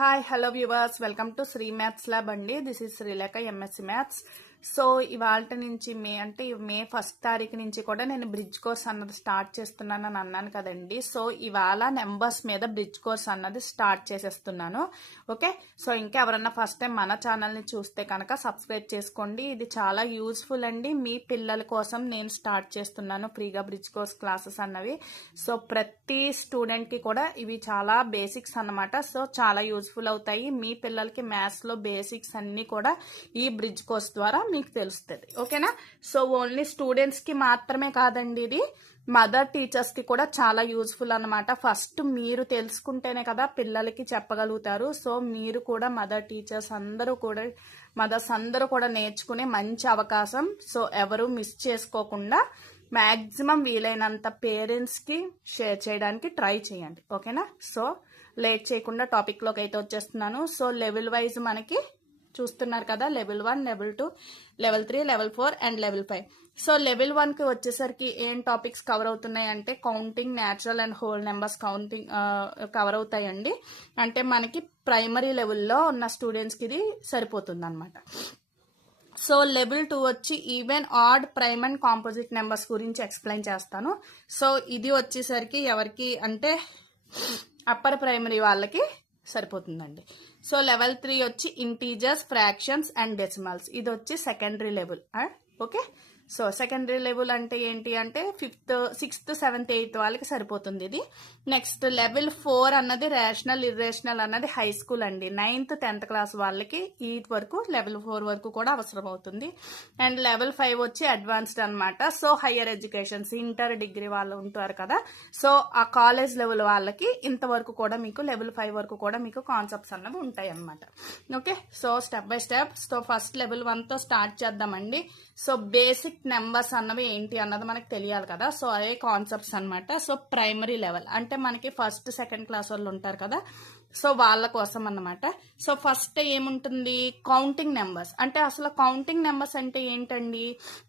Hi hello viewers, welcome to Sri maths lab అండి. This is Srilekha MSc maths. So ఇవాళ నుంచి మే 1 తారీఖు నుంచి కూడా నేను బ్రిడ్జ్ కోర్స్ అన్నది స్టార్ట్ చేస్తున్నానని అన్నాను కదండి. సో ఇవాళ నెంబర్స్ మీద బ్రిడ్జ్ కోర్స్ అన్నది స్టార్ట్ చేసేస్తున్నాను. ఓకే, సో ఇంకా ఎవరన్నా ఫస్ట్ టైం మన ఛానల్ని చూస్తే కనుక సబ్స్క్రైబ్ చేసుకోండి. ఇది చాలా యూజ్ఫుల్ అండి. మీ పిల్లల కోసం నేను స్టార్ట్ చేస్తున్నాను ఫ్రీగా బ్రిడ్జ్ కోర్స్ క్లాసెస్ అన్నవి. సో ప్రతి స్టూడెంట్కి కూడా ఇవి చాలా బేసిక్స్ అన్నమాట. సో చాలా యూజ్ఫుల్ అవుతాయి. మీ పిల్లలకి మ్యాథ్స్లో బేసిక్స్ అన్నీ కూడా ఈ బ్రిడ్జ్ కోర్స్ ద్వారా మీకు తెలుస్తుంది. ఓకేనా? సో ఓన్లీ స్టూడెంట్స్కి మాత్రమే కాదండి, ఇది మదర్ టీచర్స్కి కూడా చాలా యూజ్ఫుల్ అన్నమాట. ఫస్ట్ మీరు తెలుసుకుంటేనే కదా పిల్లలకి చెప్పగలుగుతారు. సో మీరు కూడా మదర్స్ అందరూ కూడా నేర్చుకునే మంచి అవకాశం. సో ఎవరు మిస్ చేసుకోకుండా మ్యాక్సిమం వీలైనంత పేరెంట్స్కి షేర్ చేయడానికి ట్రై చేయండి. ఓకేనా? సో లేట్ చేయకుండా టాపిక్లోకి అయితే వచ్చేస్తున్నాను. సో లెవెల్ వైజ్ మనకి చూస్తున్నారు కదా, level 1, level 2, level 3, level 4 and level 5. So level 1కి వచ్చేసరికి ఏం టాపిక్స్ కవర్ అవుతున్నాయి అంటే counting, natural and whole numbers counting cover అవుతాయండి. అంటే మనకి ప్రైమరీ లెవెల్లో ఉన్న స్టూడెంట్స్కి ఇది సరిపోతుంది అనమాట. సో లెవెల్ 2 వచ్చి even, odd, prime and composite numbers గురించి ఎక్స్ప్లెయిన్ చేస్తాను. సో ఇది వచ్చేసరికి ఎవరికి అంటే అప్పర్ ప్రైమరీ వాళ్ళకి సరిపోతుందండి. సో లెవెల్ 3 వచ్చి ఇంటీజర్స్, ఫ్రాక్షన్స్ అండ్ డెసిమల్స్. ఇది వచ్చి secondary level. Okay, so secondary level అంటే ఏంటి అంటే 5th, 6th, 7th, 8th వాళ్ళకి సరిపోతుంది ఇది. నెక్స్ట్ లెవెల్ 4 అన్నది రేషనల్, ఇర్రేషనల్ అన్నది హై స్కూల్ అండి. 9th, 10th క్లాస్ వాళ్ళకి ఈ వరకు లెవెల్ 4 వరకు కూడా అవసరం అవుతుంది. అండ్ లెవెల్ 5 వచ్చి అడ్వాన్స్డ్ అనమాట. So higher educations, inter, degree వాళ్ళు ఉంటారు కదా, సో ఆ కాలేజ్ లెవెల్ వాళ్ళకి ఇంతవరకు కూడా మీకు లెవెల్ 5 వరకు కూడా మీకు కాన్సెప్ట్స్ అన్నవి ఉంటాయి అనమాట. Okay, so step by step. So first level 1తో స్టార్ట్ చేద్దామండి. సో బేసిక్ నెంబర్స్ అన్నవి ఏంటి అన్నది మనకు తెలియాలి కదా. సో అదే కాన్సెప్ట్స్ అనమాట. సో ప్రైమరీ లెవెల్ అంటే మనకి 1st, 2nd క్లాస్ వాళ్ళు ఉంటారు కదా, సో వాళ్ళ కోసం అన్నమాట. సో ఫస్ట్ ఏముంటుంది, కౌంటింగ్ నెంబర్స్. అంటే అసలు కౌంటింగ్ నెంబర్స్ అంటే ఏంటండి,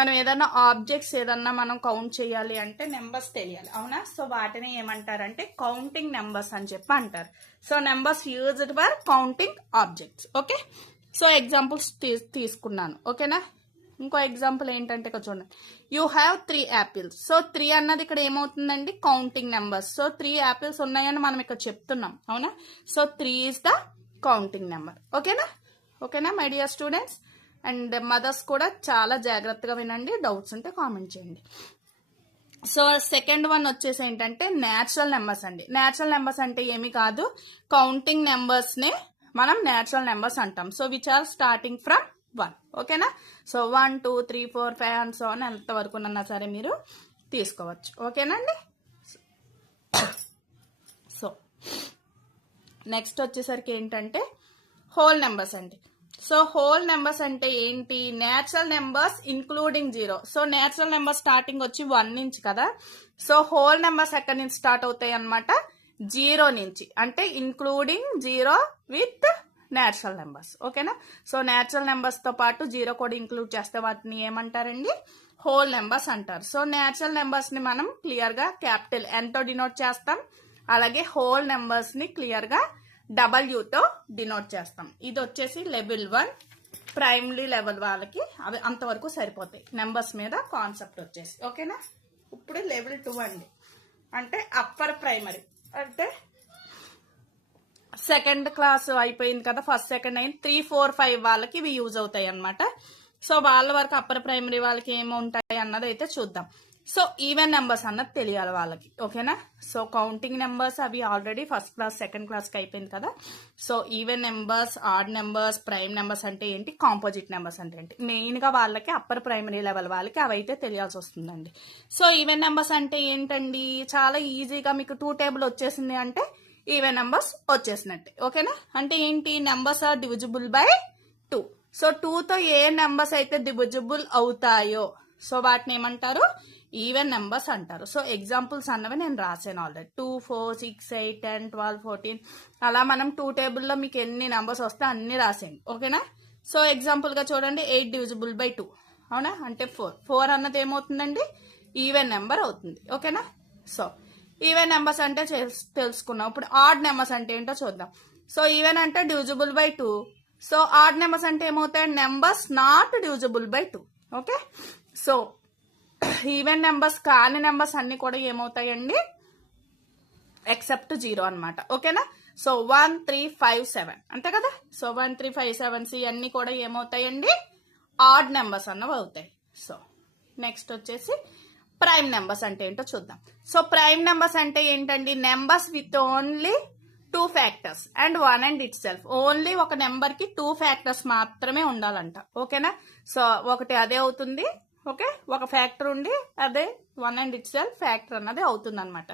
మనం ఏదైనా ఆబ్జెక్ట్స్ ఏదన్నా మనం కౌంట్ చేయాలి అంటే నెంబర్స్ తెలియాలి, అవునా? సో వాటిని ఏమంటారంటే కౌంటింగ్ నెంబర్స్ అని చెప్పి అంటారు. So numbers used for counting objects. Okay, so examples తీసుకున్నాను. ఓకేనా? ఇంకో ఎగ్జాంపుల్ ఏంటంటే ఇక్కడ చూడండి, యూ హ్యావ్ 3 యాపిల్స్. సో 3 అన్నది ఇక్కడ ఏమవుతుందండి, కౌంటింగ్ నెంబర్స్. సో 3 యాపిల్స్ ఉన్నాయని మనం ఇక్కడ చెప్తున్నాం, అవునా? So 3 is the counting number. ఓకేనా my dear students and mothers కూడా చాలా జాగ్రత్తగా వినండి. డౌట్స్ ఉంటే కామెంట్ చేయండి. సో సెకండ్ వన్ వచ్చేసి ఏంటంటే న్యాచురల్ నెంబర్స్ అండి. న్యాచురల్ నెంబర్స్ అంటే ఏమి కాదు, కౌంటింగ్ నెంబర్స్నే మనం న్యాచురల్ నెంబర్స్ అంటాం. So which are starting from 1. ఓకేనా? సో 1, 2, 3, 4, 5 అండ్ సో అని ఎంత వరకు అన్నా సరే మీరు తీసుకోవచ్చు. ఓకేనండి? సో నెక్స్ట్ వచ్చేసరికి ఏంటంటే హోల్ నెంబర్స్ అండి. సో హోల్ నెంబర్స్ అంటే ఏంటి, natural numbers including 0. So natural number starting వచ్చి 1 నుంచి కదా, సో హోల్ నెంబర్స్ ఎక్కడి నుంచి స్టార్ట్ అవుతాయి అనమాట, 0 నుంచి. అంటే ఇంక్లూడింగ్ 0 విత్ న్యాచురల్ నెంబర్స్. ఓకేనా? సో న్యాచురల్ నెంబర్స్ తో పాటు 0 కూడా ఇంక్లూడ్ చేస్తే వాటిని ఏమంటారండి, హోల్ నెంబర్స్ అంటారు. సో న్యాచురల్ నెంబర్స్ ని మనం క్లియర్ గా క్యాపిటల్ N తో డినోట్ చేస్తాం, అలాగే హోల్ నెంబర్స్ ని క్లియర్ గా W తో డినోట్ చేస్తాం. ఇది వచ్చేసి లెవెల్ 1 ప్రైమరీ లెవెల్ వాళ్ళకి అవి అంతవరకు సరిపోతాయి నెంబర్స్ మీద కాన్సెప్ట్ వచ్చేసి. ఓకేనా? ఇప్పుడు లెవెల్ 2 అండి, అంటే అప్పర్ ప్రైమరీ. అంటే సెకండ్ క్లాస్ అయిపోయింది కదా, 1st, 2nd అయింది, 3, 4, 5 వాళ్ళకి ఇవి యూజ్ అవుతాయి అనమాట. సో వాళ్ళ వరకు అప్పర్ ప్రైమరీ వాళ్ళకి ఏముంటాయి అన్నది అయితే చూద్దాం. సో ఈవెన్ నెంబర్స్ అన్నది తెలియాలి వాళ్ళకి. ఓకేనా? సో కౌంటింగ్ నెంబర్స్ అవి ఆల్రెడీ 1st క్లాస్, 2nd క్లాస్కి అయిపోయింది కదా. So even numbers, odd numbers, prime numbers అంటే ఏంటి, కాంపోజిట్ నెంబర్స్ అంటే ఏంటి, మెయిన్గా వాళ్ళకి అప్పర్ ప్రైమరీ లెవెల్ వాళ్ళకి అవైతే తెలియాల్సి వస్తుందండి. సో ఈవెన్ నెంబర్స్ అంటే ఏంటండి, చాలా ఈజీగా మీకు 2 టేబుల్ వచ్చేసింది అంటే ఈవెన్ నెంబర్స్ వచ్చేసినట్టే. ఓకేనా? అంటే ఏంటి, numbers are divisible by 2. So 2తో ఏ నెంబర్స్ అయితే డివిజిబుల్ అవుతాయో సో వాటిని ఏమంటారు, ఈవెన్ నెంబర్స్ అంటారు. సో ఎగ్జాంపుల్స్ అన్నవి నేను రాసాను ఆల్రెడీ, 2, 4, 6, 8, 10, 12, 14 అలా మనం 2 టేబుల్లో మీకు ఎన్ని నెంబర్స్ వస్తే అన్ని రాసేయండి. ఓకేనా? సో ఎగ్జాంపుల్గా చూడండి, 8 డివిజిబుల్ బై 2, అవునా? అంటే 4 అన్నది ఏమవుతుందండి, ఈవెన్ నెంబర్ అవుతుంది. ఓకేనా? సో ఈవెన్ నెంబర్స్ అంటే తెలుసుకున్నాం. ఇప్పుడు ఆడ్ నెంబర్స్ అంటే ఏంటో చూద్దాం. సో ఈవెన్ అంటే divisible by 2. So odd numbers అంటే ఏమవుతాయి, numbers not divisible by 2. Okay, so even numbers కాని నెంబర్స్ అన్ని కూడా ఏమవుతాయండి, ఎక్సెప్ట్ 0 అనమాట. ఓకేనా. సో 1 3 5 7 అంతే కదా. సో 1 3 5 7 అన్ని కూడా ఏమవుతాయండి, ఆడ్ నెంబర్స్ అన్నవి అవుతాయి. సో నెక్స్ట్ వచ్చేసి ప్రైమ్ నెంబర్స్ అంటే ఏంటో చూద్దాం. సో ప్రైమ్ నెంబర్స్ అంటే ఏంటండి, numbers with only 2 factors and 1 and it self. Only ఒక నెంబర్ కి 2 ఫ్యాక్టర్స్ మాత్రమే ఉండాలంట. ఓకేనా. సో ఒకటి అదే అవుతుంది. ఓకే, ఒక ఫ్యాక్టర్ ఉండి అదే 1 అండ్ ఇట్ సెల్ఫ్ ఫ్యాక్టర్ అన్నది అవుతుంది అనమాట.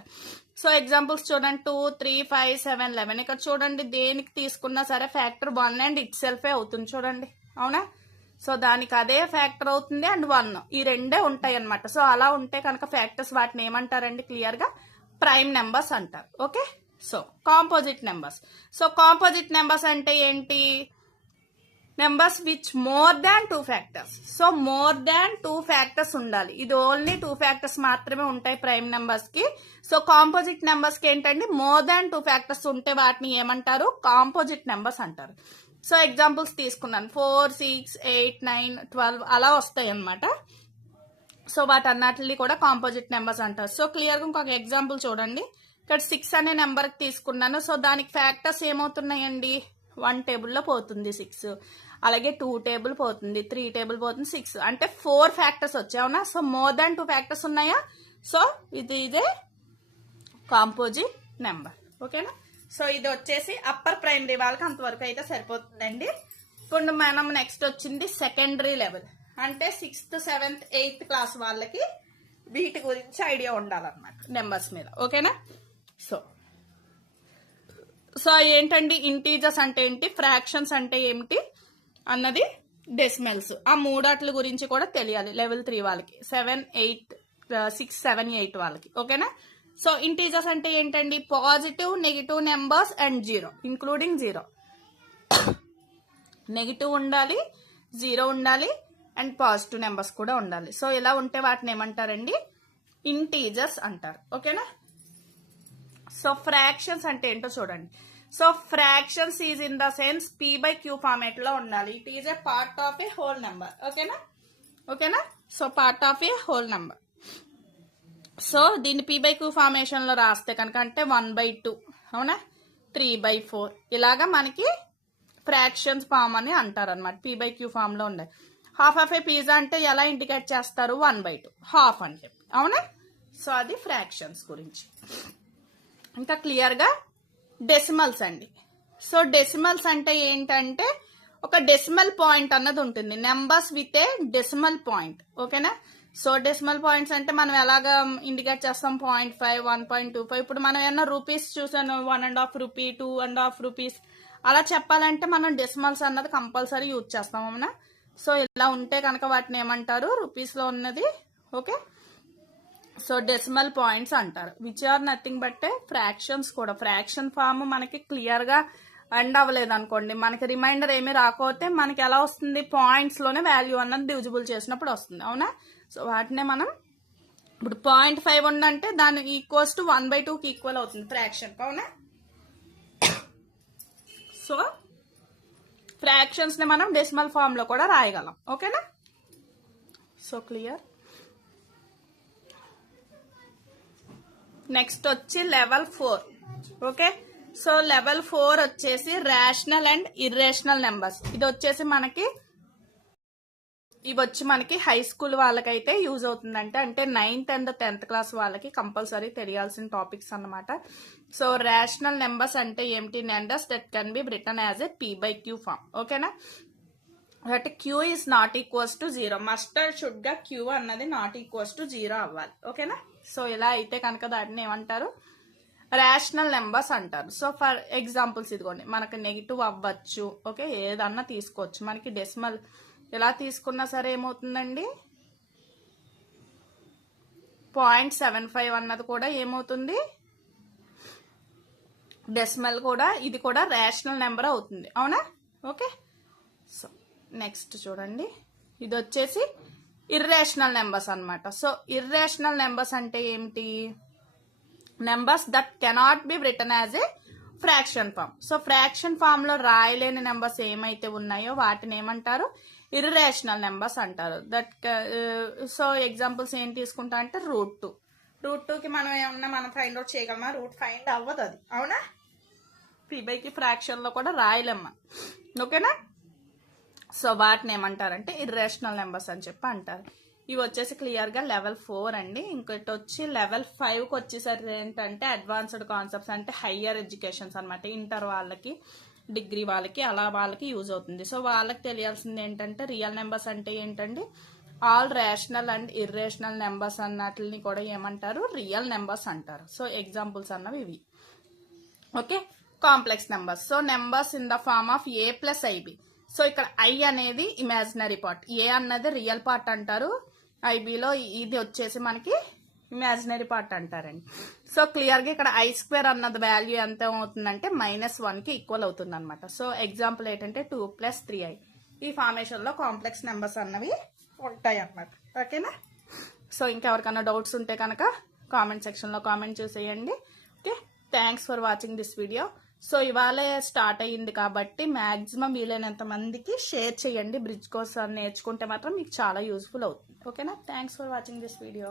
సో ఎగ్జాంపుల్స్ చూడండి, 2 3 5 7 11. ఇక్కడ చూడండి, దేనికి తీసుకున్నా సరే ఫ్యాక్టర్ 1 అండ్ ఇట్ సెల్ఫే అవుతుంది చూడండి. అవునా. సో దానికి అదే ఫ్యాక్టర్ అవుతుంది అండ్ 1 ఈ రెండే ఉంటాయి అనమాట. సో అలా ఉంటే కనుక ఫ్యాక్టర్స్ వాటిని ఏమంటారండి, క్లియర్ గా ప్రైమ్ నెంబర్స్ అంటారు. Okay. So composite numbers. So composite numbers అంటే ఏంటి, numbers which more than 2 factors. So more than 2 factors ఉండాలి. ఇది ఓన్లీ 2 ఫ్యాక్టర్స్ మాత్రమే ఉంటాయి ప్రైమ్ నెంబర్స్ కి. సో కాంపోజిట్ నెంబర్స్ కి ఏంటండి, మోర్ దాన్ 2 ఫ్యాక్టర్స్ ఉంటే వాటిని ఏమంటారు, కాంపోజిట్ నెంబర్స్ అంటారు. సో ఎగ్జాంపుల్స్ తీసుకున్నాను, 4 6 8 9 12 అలా వస్తాయి అనమాట. సో వాటన్నిటిని కూడా కాంపోజిట్ నెంబర్స్ అంటారు. సో క్లియర్ గా ఇంకొక ఎగ్జాంపుల్ చూడండి, ఇక్కడ 6 అనే నెంబర్ తీసుకున్నాను. సో దానికి ఫ్యాక్టర్స్ ఏమవుతున్నాయండి, 1 టేబుల్లో పోతుంది 6, అలాగే 2 టేబుల్ పోతుంది, 3 టేబుల్ పోతుంది, 6 అంటే 4 ఫ్యాక్టర్స్ వచ్చాయి. అవునా. సో మోర్ దాన్ 2 ఫ్యాక్టర్స్ ఉన్నాయా. సో ఇదే కాంపోజిట్ నెంబర్. ఓకేనా. సో ఇది వచ్చేసి అప్పర్ ప్రైమరీ వాళ్ళకి అంతవరకు అయితే సరిపోతుందండి. ఇప్పుడు మనం నెక్స్ట్ వచ్చింది సెకండరీ లెవెల్, అంటే 6th 7th 8th క్లాస్ వాళ్ళకి వీటి గురించి ఐడియా ఉండాలన్నమాట, నెంబర్స్ మీద. ఓకేనా. సో ఏంటండి, ఇంటీజర్స్ అంటే ఏంటి, ఫ్రాక్షన్స్ అంటే ఏమిటి అన్నది, డెసిమల్స్, ఆ మూడాట్ల గురించి కూడా తెలియాలి లెవెల్ 3 వాళ్ళకి, 7 8 6 7 8 వాళ్ళకి. ఓకేనా. సో ఇంటీజర్స్ అంటే ఏంటండి, positive negative numbers and 0 including 0. Negative ఉండాలి, 0 ఉండాలి అండ్ పాజిటివ్ నెంబర్స్ కూడా ఉండాలి. సో ఇలా ఉంటే వాటిని ఏమంటారండి, ఇంటీజర్స్ అంటారు. ఓకేనా. సో ఫ్రాక్షన్స్ అంటే ఏంటో చూడండి. So fractions is in the sense p/q format లో ఉండాలి. It is a part of a whole number. ఓకేనా. So part of a whole number. So దీన్ని p/q ఫార్మేషన్ లో రాస్తే కనుక అంటే 1/2, అవునా, 3/4 ఇలాగా మనకి ఫ్రాక్షన్స్ ఫామ్ అని అంటారు అనమాట. p/q ఫామ్ లో ఉండాలి. హాఫ్ ఆఫ్ ఏ పిజ్జా అంటే ఎలా ఇండికేట్ చేస్తారు, 1/2 హాఫ్ అని చెప్పి. అవునా. సో అది ఫ్రాక్షన్స్ గురించి. ఇంకా క్లియర్ గా డెసిమల్స్ అండి. సో డెసిమల్స్ అంటే ఏంటంటే ఒక డెసిమల్ పాయింట్ అన్నది ఉంటుంది, numbers with a decimal point. ఓకేనా. సో డెసిమల్ పాయింట్స్ అంటే మనం ఎలాగా ఇండికేట్ చేస్తాం, 0.5 1.25. ఇప్పుడు మనం ఏమన్నా రూపీస్ చూసాను, 1.5 రూపీ 2.5 రూపీస్ అలా చెప్పాలంటే మనం డెసిమల్స్ అన్నది కంపల్సరీ యూజ్ చేస్తాం. అవునా. సో ఇలా ఉంటే కనుక వాటిని ఏమంటారు, రూపీస్ లో ఉన్నది. ఓకే. సో డెసిమల్ పాయింట్స్ అంటారు, which are nothing but fractions కూడా. ఫ్రాక్షన్ ఫామ్ మనకి క్లియర్ గా ఎండ్ అవ్వలేదు అనుకోండి, మనకి రిమైండర్ ఏమి రాకపోతే మనకి ఎలా వస్తుంది, పాయింట్స్ లోనే వాల్యూ అన్నది డివిజిబుల్ చేసినప్పుడు వస్తుంది. అవునా. సో వాటినే మనం ఇప్పుడు 0.5 ఉందంటే దాని ఈక్వల్స్ టు 1/2 కి ఈక్వల్ అవుతుంది ఫ్రాక్షన్. అవునా. సో ఫ్రాక్షన్స్ ని మనం డెసిమల్ ఫామ్ లో కూడా రాయగలం. ఓకేనా. So clear. నెక్స్ట్ వచ్చి లెవెల్ 4. ఓకే. సో లెవెల్ 4 వచ్చేసి రేషనల్ అండ్ ఇర్రేషనల్ నెంబర్స్. ఇది వచ్చేసి మనకి హై స్కూల్ వాళ్ళకైతే యూజ్ అవుతుందంటే, అంటే 9th and 10th క్లాస్ వాళ్ళకి కంపల్సరీ తెలియాల్సిన టాపిక్స్ అన్నమాట. సో రేషనల్ నెంబర్స్ అంటే ఏమిటి, numbers that can be written as a p/q form. ఓకేనా. అంటే q is not equals to 0, must should గా q అన్నది నాట్ ఈక్వల్స్ టు 0 అవ్వాలి. ఓకేనా. సో ఇలా అయితే కనుక దాటిని ఏమంటారు, రేషనల్ నెంబర్స్ అంటారు. సో ఫర్ ఎగ్జాంపుల్స్ ఇదిగోండి, మనకి నెగిటివ్ అవ్వచ్చు. ఓకే, ఏదన్నా తీసుకోవచ్చు. మనకి డెసిమల్ ఎలా తీసుకున్నా సరే ఏమవుతుందండి, 0.75 అన్నది కూడా ఏమవుతుంది, డెసిమల్ కూడా, ఇది కూడా రేషనల్ నెంబర్ అవుతుంది. అవునా. ఓకే. సో నెక్స్ట్ చూడండి, ఇది వచ్చేసి ఇర్రేషనల్ నెంబర్స్ అన్నమాట. సో ఇర్రేషనల్ నెంబర్స్ అంటే ఏమిటి, numbers that cannot be written as a fraction form. So fraction form లో రాయలేని నెంబర్స్ ఏమైతే ఉన్నాయో వాటిని ఏమంటారు, ఇర్రేషనల్ నెంబర్స్ అంటారు. దట్ సో ఎగ్జాంపుల్స్ ఏం తీసుకుంటా అంటే రూట్ 2కి మనం ఏమన్నా మనం ఫైండ్ అవుట్ చేయగలమా, రూట్ ఫైండ్ అవ్వదు అది, అవునా. పీబైకి ఫ్రాక్షన్ లో కూడా రాయలేమ్మా, ఓకేనా. సో వాటిని ఏమంటారంటే ఇర్రేషనల్ నెంబర్స్ అని చెప్పి అంటారు. ఇవి వచ్చేసి క్లియర్ గా లెవెల్ 4 అండి. ఇంకోటి వచ్చి లెవెల్ 5కి వచ్చేసరికి ఏంటంటే అడ్వాన్స్డ్ కాన్సెప్ట్స్, అంటే హయ్యర్ ఎడ్యుకేషన్స్ అనమాట. ఇంటర్ వాళ్ళకి, డిగ్రీ వాళ్ళకి, అలా వాళ్ళకి యూజ్ అవుతుంది. సో వాళ్ళకి తెలియాల్సింది ఏంటంటే రియల్ నెంబర్స్ అంటే ఏంటండి, all rational and irrational numbers అన్నట్లని కూడా ఏమంటారు, రియల్ నెంబర్స్ అంటారు. సో ఎగ్జాంపుల్స్ అన్నవి ఇవి, okay. Complex numbers. So numbers in the form of a plus i b. So ఇక్కడ ఐ అనేది ఇమాజినరీ పార్ట్, ఏ అన్నది రియల్ పార్ట్ అంటారు, ఐబిలో ఇది వచ్చేసి మనకి ఇమాజినరీ పార్ట్ అంటారండి. సో క్లియర్ గా ఇక్కడ I² అన్నది వాల్యూ ఎంత అవుతుందంటే -1కి ఈక్వల్ అవుతుంది అనమాట. సో ఎగ్జాంపుల్ ఏంటంటే 2 + 3i. ఈ ఫార్మేషన్ లో కాంప్లెక్స్ నెంబర్స్ అన్నవి ఉంటాయి అన్నమాట, ఓకేనా. సో ఇంకెవరికైనా డౌట్స్ ఉంటే కనుక కామెంట్ సెక్షన్ లో కామెంట్ చేసేయండి. Okay, thanks for watching this video. So ఇవాళ స్టార్ట్ అయ్యింది కాబట్టి మాక్సిమం వీలైనంత మందికి షేర్ చేయండి. బ్రిడ్జ్ కోర్స్ నేర్చుకుంటే మాత్రం మీకు చాలా యూస్ఫుల్ అవుతుంది, ఓకేనా. Thanks for watching this video.